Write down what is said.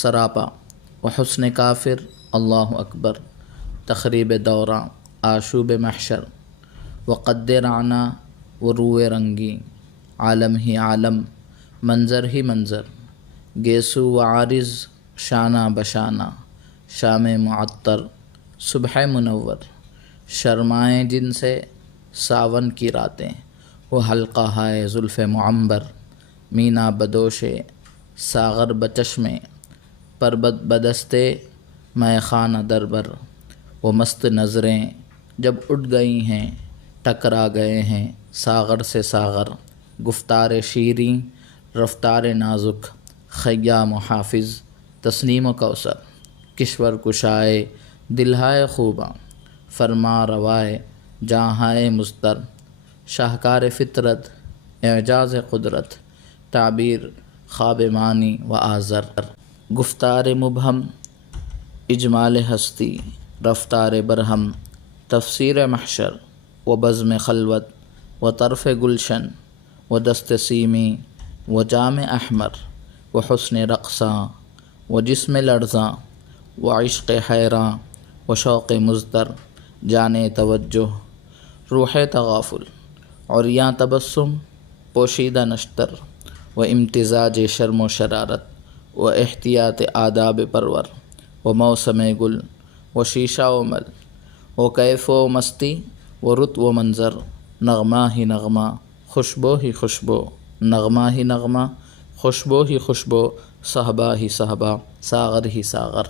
سراپا و حسن کافر اللہ اکبر، تخریب دوراں آشوب محشر، و قد رعنا و روئے رنگی، عالم ہی عالم منظر ہی منظر، گیسو و عارض شانہ بشانہ، شام معطر صبح منور، شرمائیں جن سے ساون کی راتیں، وہ حلقہ ہائے زلف معمبر، مینا بدوش ساغر بچشمے، پربت بدستے میں خانہ دربر، وہ مست نظریں جب اٹھ گئی ہیں ٹکرا گئے ہیں ساغر سے ساغر، گفتار شیریں رفتار نازک، خیام و حافظ تسنیم و کوثر، کشور کشائے دلہائے خوباں، فرما روائے جہاں مستر، شاہکار فطرت اعجاز قدرت، تعبیر خواب مانی و آزر، گفتار مبہم اجمال ہستی، رفتار برہم تفسیر محشر، و بزم خلوت و طرف گلشن، و دست سیمی و جام احمر، و حسن رقصاں و جسم لرزاں، و عشق حیراں و شوق مضطر، جانے توجہ روح تغافل، عریاں تبسم پوشیدہ نشتر، و امتزاج شرم و شرارت، و احتیاط آداب پرور، و موسم گل و شیشہ و مل، و کیف و مستی و رت و منظر، نغمہ ہی نغمہ خوشبو ہی خوشبو، نغمہ ہی نغمہ خوشبو ہی خوشبو، صہبا ہی صہبا ساغر ہی ساغر۔